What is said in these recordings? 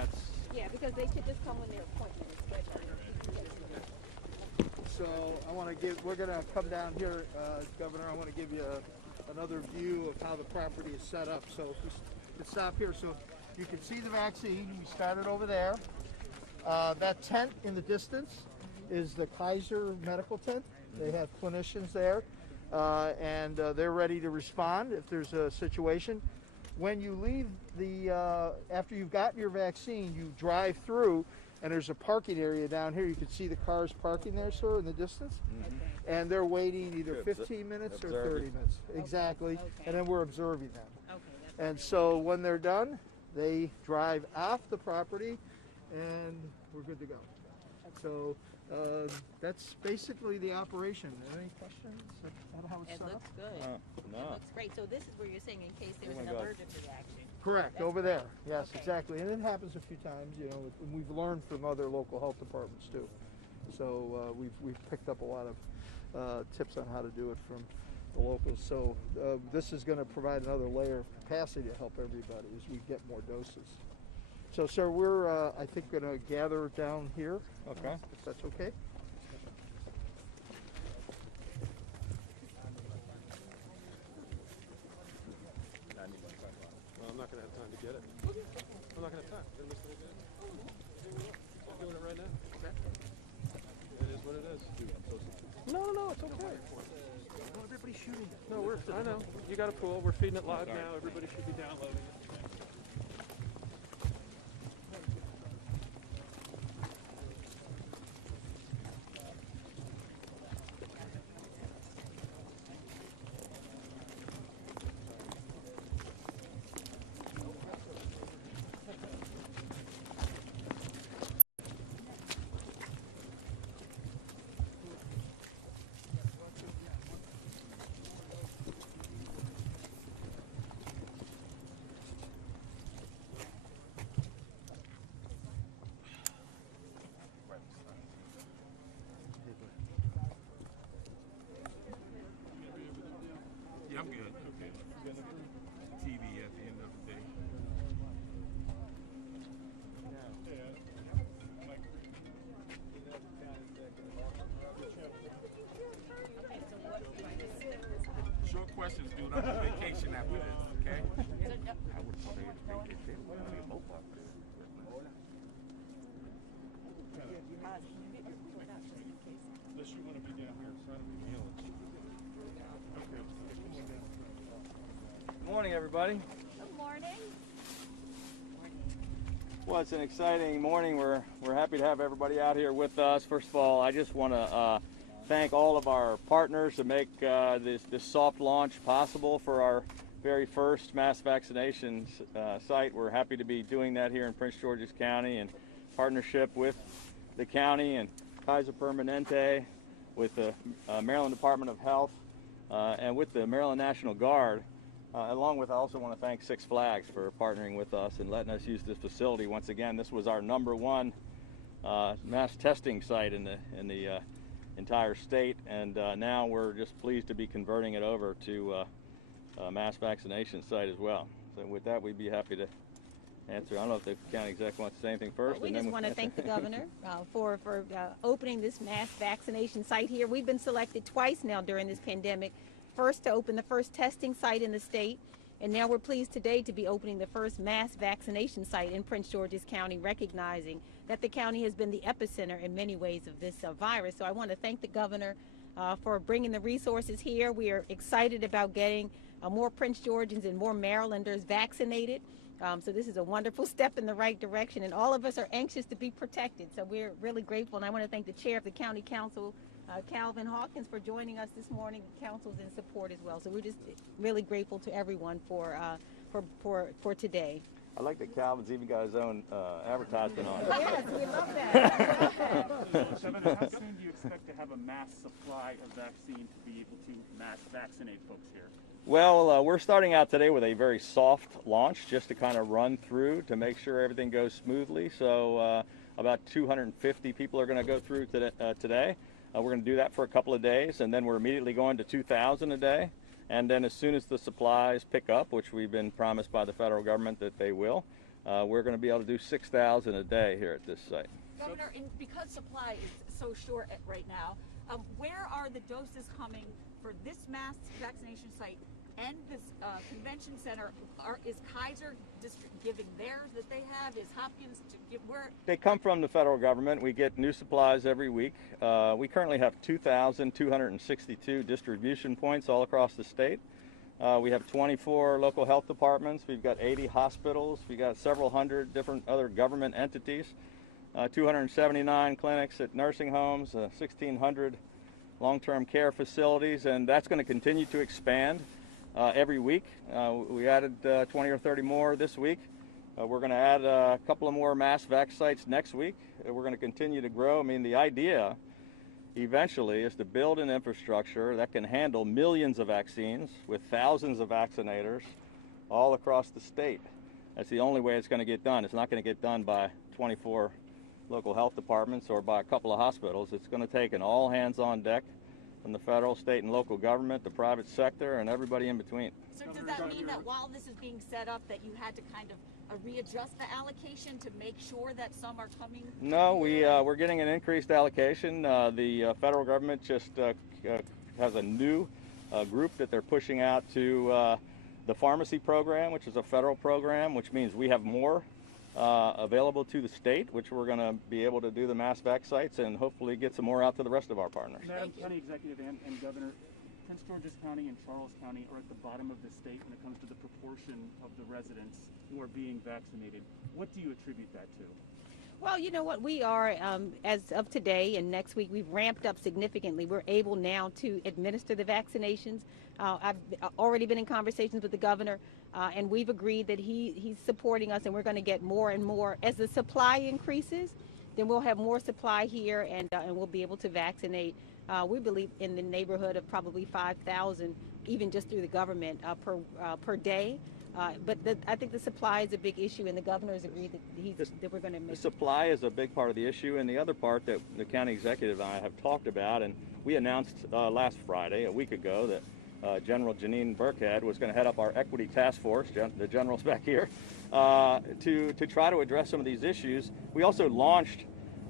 that's... Yeah, because they should just come when their appointment is scheduled. So I want to give, we're going to come down here, Governor, I want to give you another view of how the property is set up. So if we can stop here, so you can see the vaccine. We started over there. That tent in the distance is the Kaiser medical tent. They have clinicians there, and they're ready to respond if there's a situation. When you leave the, after you've gotten your vaccine, you drive through, and there's a parking area down here. You can see the cars parking there, sir, in the distance. And they're waiting either 15 minutes or 30 minutes. Exactly. And then we're observing them. And so when they're done, they drive off the property, and we're good to go. So that's basically the operation. Any questions about how it's set up? It looks good. no. It looks great. So this is where you're saying in case there's an emergency reaction. Correct, That's over great. there. Yes, Okay. exactly. And it happens a few times, you know, and we've learned from other local health departments too. So we've picked up a lot of tips on how to do it from the locals. So this is going to provide another layer of capacity to help everybody as we get more doses. So, sir, we're, I think, going to gather down here. Okay. If that's okay. I'm not going to have time to get it. I'm not going to have time. I'm doing it right now. It is what it is. No, it's okay. Everybody's shooting. No, I know. You got a pool. We're feeding it live now. Everybody should be downloading it. Yeah, I'm good. Okay. TV at the end of the day. Short questions, dude. I'm on vacation after this, okay? I would probably vacation. Both of us. Unless you want to be down here in front of me. Okay. Good morning, everybody. Good morning. Well, it's an exciting morning. We're happy to have everybody out here with us. First of all, I just want to thank all of our partners to make this soft launch possible for our very first mass vaccination site. We're happy to be doing that here in Prince George's County in partnership with the county and Kaiser Permanente, with the Maryland Department of Health, and with the Maryland National Guard. Along with, I also want to thank Six Flags for partnering with us and letting us use this facility. Once again, this was our #1 mass testing site in the entire state, and now we're just pleased to be converting it over to a mass vaccination site as well. So with that, we'd be happy to answer. I don't know if the county exec wants to say anything first. We just want to thank the governor for opening this mass vaccination site here. We've been selected twice now during this pandemic. First to open the first testing site in the state, and now we're pleased today to be opening the first mass vaccination site in Prince George's County, recognizing that the county has been the epicenter in many ways of this virus. So I want to thank the governor for bringing the resources here. We are excited about getting more Prince Georgians and more Marylanders vaccinated. So this is a wonderful step in the right direction, and all of us are anxious to be protected. So we're really grateful, and I want to thank the chair of the county council, Calvin Hawkins, for joining us this morning. Council's in support as well. So we're just really grateful to everyone for today. I like that Calvin's even got his own advertisement on it. Yes, we love that. Governor, how soon do you expect to have a mass supply of vaccine to be able to mass vaccinate folks here? Well, we're starting out today with a very soft launch, just to kind of run through to make sure everything goes smoothly. So about 250 people are going to go through today. We're going to do that for a couple of days, and then we're immediately going to 2,000 a day. And then as soon as the supplies pick up, which we've been promised by the federal government that they will, we're going to be able to do 6,000 a day here at this site. Governor, because supply is so short right now, where are the doses coming for this mass vaccination site and this convention center? Is Kaiser giving theirs that they have? Is Hopkins to give where? They come from the federal government. We get new supplies every week. We currently have 2,262 distribution points all across the state. We have 24 local health departments. We've got 80 hospitals. We've got several hundred different other government entities. 279 clinics at nursing homes, 1,600 long-term care facilities, and that's going to continue to expand every week. We added 20 or 30 more this week. We're going to add a couple of more mass vac sites next week. We're going to continue to grow. I mean, the idea eventually is to build an infrastructure that can handle millions of vaccines with thousands of vaccinators all across the state. That's the only way it's going to get done. It's not going to get done by 24 local health departments or by a couple of hospitals. It's going to take an all hands on deck from the federal, state, and local government, the private sector, and everybody in between. So does that mean that while this is being set up that you had to kind of readjust the allocation to make sure that some are coming? No, we're getting an increased allocation. The federal government just has a new group that they're pushing out to the pharmacy program, which is a federal program, which means we have more available to the state, which we're going to be able to do the mass vac sites and hopefully get some more out to the rest of our partners. Madam County Executive and Governor, Prince George's County and Charles County are at the bottom of the state when it comes to the proportion of the residents who are being vaccinated. What do you attribute that to? Well, you know what, we are, as of today and next week, we've ramped up significantly. We're able now to administer the vaccinations. I've already been in conversations with the governor, and we've agreed that he's supporting us, and we're going to get more and more. As the supply increases, then we'll have more supply here, and we'll be able to vaccinate. We believe in the neighborhood of probably 5,000, even just through the government per day. But I think the supply is a big issue, and the governor has agreed that we're going to make. The supply is a big part of the issue, and the other part that the county executive and I have talked about, and we announced last Friday, a week ago, that General Janine Burkhead was going to head up our equity task force, the general's back here, to try to address some of these issues. We also launched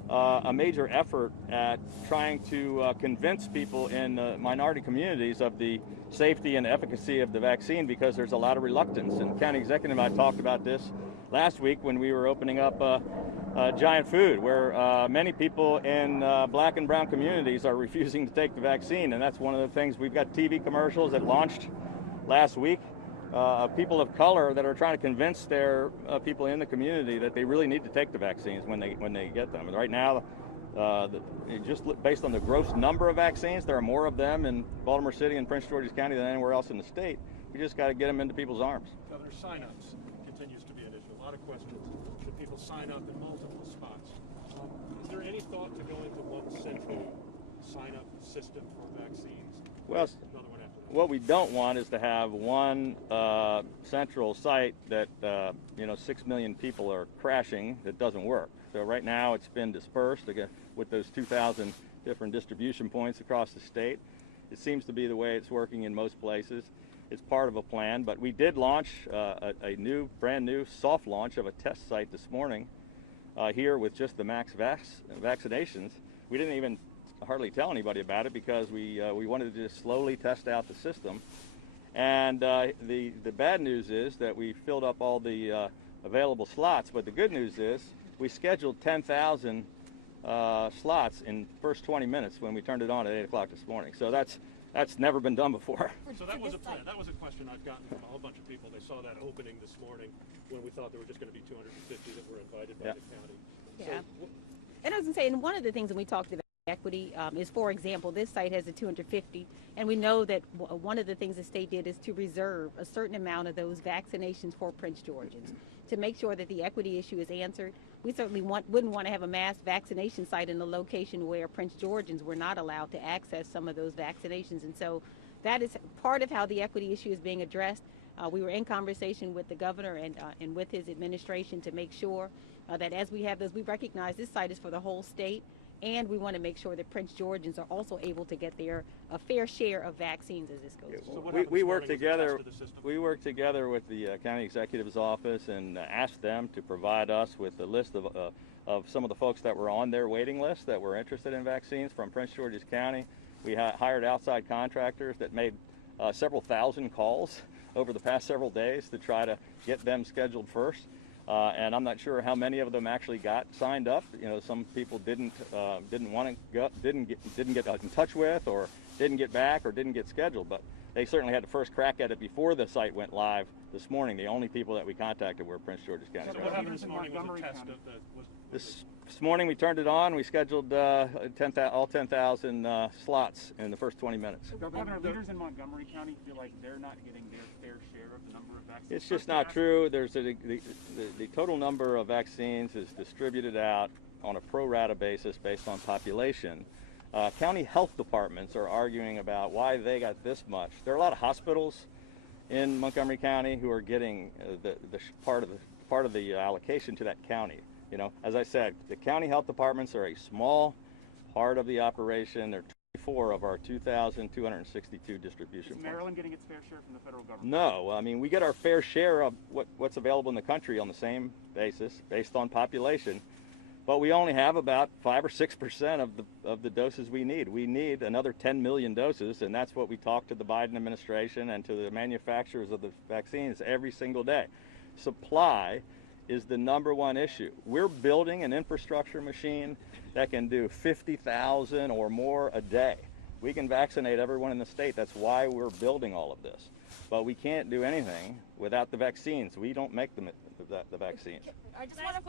a major effort at trying to convince people in minority communities of the safety and efficacy of the vaccine, because there's a lot of reluctance. And County Executive and I talked about this last week when we were opening up Giant Food, where many people in black and brown communities are refusing to take the vaccine. And that's one of the things. We've got TV commercials that launched last week. People of color that are trying to convince their people in the community that they really need to take the vaccines when they get them. And right now, just based on the gross number of vaccines, there are more of them in Baltimore City and Prince George's County than anywhere else in the state. We just got to get them into people's arms. Governor, sign-ups continues to be an issue. A lot of questions. Should people sign up in multiple spots? Is there any thought to going to one central sign-up system for vaccines? Well, what we don't want is to have one central site that 6 million people are crashing that doesn't work. So right now it's been dispersed again with those 2,000 different distribution points across the state. It seems to be the way it's working in most places. It's part of a plan, but we did launch a brand new soft launch of a test site this morning here with just the max vaccinations. We didn't even hardly tell anybody about it because we wanted to just slowly test out the system. And the bad news is that we filled up all the available slots, but the good news is we scheduled 10,000 slots in the first 20 minutes when we turned it on at 8 o'clock this morning. So that's never been done before. So that was a plan. That was a question I've gotten from a whole bunch of people. They saw that opening this morning when we thought there were just going to be 250 that were invited by the county. Yeah. And I was going to say, and one of the things that we talked about equity is, for example, this site has a 250, and we know that one of the things the state did is to reserve a certain amount of those vaccinations for Prince Georgians to make sure that the equity issue is answered. We certainly wouldn't want to have a mass vaccination site in the location where Prince Georgians were not allowed to access some of those vaccinations, and so that is part of how the equity issue is being addressed. We were in conversation with the governor and with his administration to make sure that as we have those, we recognize this site is for the whole state. and we want to make sure that Prince Georgians are also able to get their fair share of vaccines as this goes So forward. what We happened work this morning was a together. test of the system? We work together with the county executive's office and asked them to provide us with a list of some of the folks that were on their waiting list that were interested in vaccines from Prince George's County. We hired outside contractors that made several thousand calls over the past several days to try to get them scheduled first. And I'm not sure how many of them actually got signed up. You know, some people didn't want to go, didn't get in touch with, or didn't get back, or didn't get scheduled. But they certainly had the first crack at it before the site went live this morning. The only people that we contacted were Prince George's County. So what happened this morning was a test of the, This morning we turned it on. We scheduled all 10,000 slots in the first 20 minutes. Governor, leaders in Montgomery County feel like they're not getting their fair share of the number of vaccines. It's just not true. There's the total number of vaccines is distributed out on a pro rata basis based on population. County health departments are arguing about why they got this much. There are a lot of hospitals in Montgomery County who are getting part of the allocation to that county. You know, as I said, the county health departments are a small part of the operation. They're 24 of our 2,262 distribution points. Is Maryland getting its fair share from the federal government? No, I mean, we get our fair share of what's available in the country on the same basis, based on population, but we only have about 5 or 6% of the doses we need. We need another 10 million doses, and that's what we talk to the Biden administration and to the manufacturers of the vaccines every single day. Supply is the #1 issue. We're building an infrastructure machine that can do 50,000 or more a day. We can vaccinate everyone in the state. That's why we're building all of this. But we can't do anything without the vaccines. We don't make the vaccines. I just want to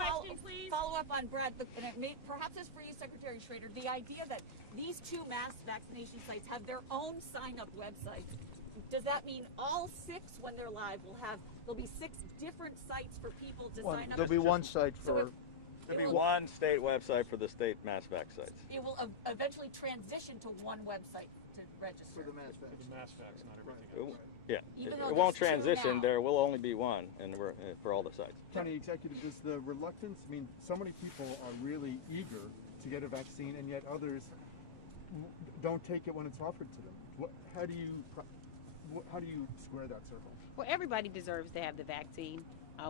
follow up on Brad, and perhaps it's for you, Secretary Schrader, the idea that these two mass vaccination sites have their own sign-up websites. Does that mean all 6, when they're live, there'll be 6 different sites for people to sign up? There'll be one site So for. There'll be one state website for the state mass vac sites. It will eventually transition to one website to register. For the mass vac. the mass vax, not everything else. Yeah, Even it though won't there's two transition. now. There will only be one, and for all the sites. County Executive, does the reluctance, I mean, so many people are really eager to get a vaccine, and yet others don't take it when it's offered to them. How do you square that circle? Well, everybody deserves to have the vaccine,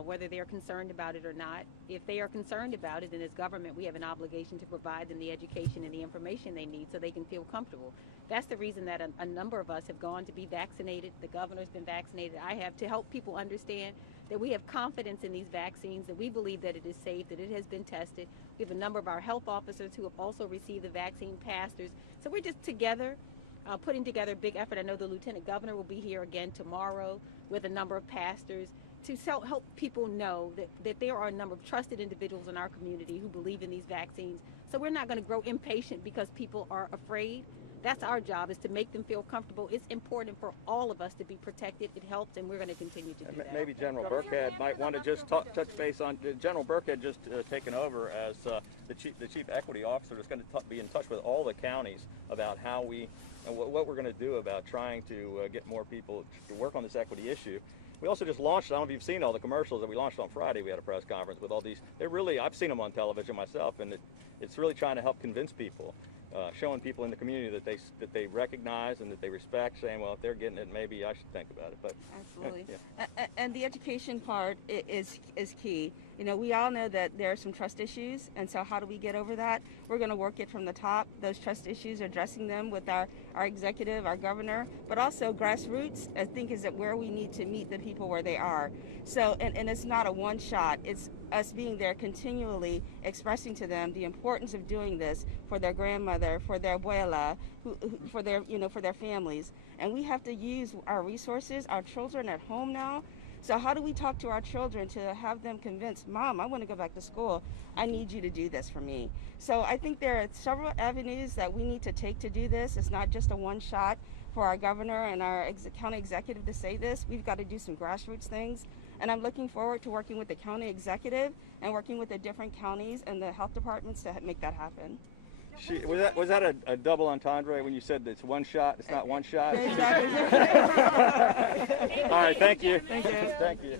whether they're concerned about it or not. If they are concerned about it, then as government, we have an obligation to provide them the education and the information they need so they can feel comfortable. That's the reason that a number of us have gone to be vaccinated. The governor's been vaccinated. I have, to help people understand that we have confidence in these vaccines, that we believe that it is safe, that it has been tested. We have a number of our health officers who have also received the vaccine, pastors. So we're just together, putting together a big effort. I know the Lieutenant Governor will be here again tomorrow with a number of pastors to help people know that there are a number of trusted individuals in our community who believe in these vaccines. So we're not going to grow impatient because people are afraid. That's our job, is to make them feel comfortable. It's important for all of us to be protected. It helps, and we're going to continue to do that. Maybe General Burkhead might want to just touch base on. General Burkhead just taken over as the chief equity officer. Is going to be in touch with all the counties about how what we're going to do about trying to get more people to work on this equity issue. We also just launched, I don't know if you've seen all the commercials that we launched on Friday. We had a press conference with all these. I've seen them on television myself, and it's really trying to help convince people, showing people in the community that they recognize and that they respect, saying, well, if they're getting it, maybe I should think about it. But absolutely, yeah. And the education part is key. You know, we all know that there are some trust issues, and so how do we get over that? We're going to work it from the top. Those trust issues, addressing them with our executive, our governor, but also grassroots, I think, is where we need to meet the people where they are. So, and it's not a one shot. It's us being there continually, expressing to them the importance of doing this for their grandmother, for their abuela, for their families. And we have to use our resources. Our children at home now. So how do we talk to our children to have them convinced, Mom, I want to go back to school. I need you to do this for me. So I think there are several avenues that we need to take to do this. It's not just a one shot for our governor and our county executive to say this. We've got to do some grassroots things. And I'm looking forward to working with the county executive and working with the different counties and the health departments to make that happen. Was that a double entendre when you said it's one shot? It's not one shot. Exactly. All right, thank you. Thank you. Thank you.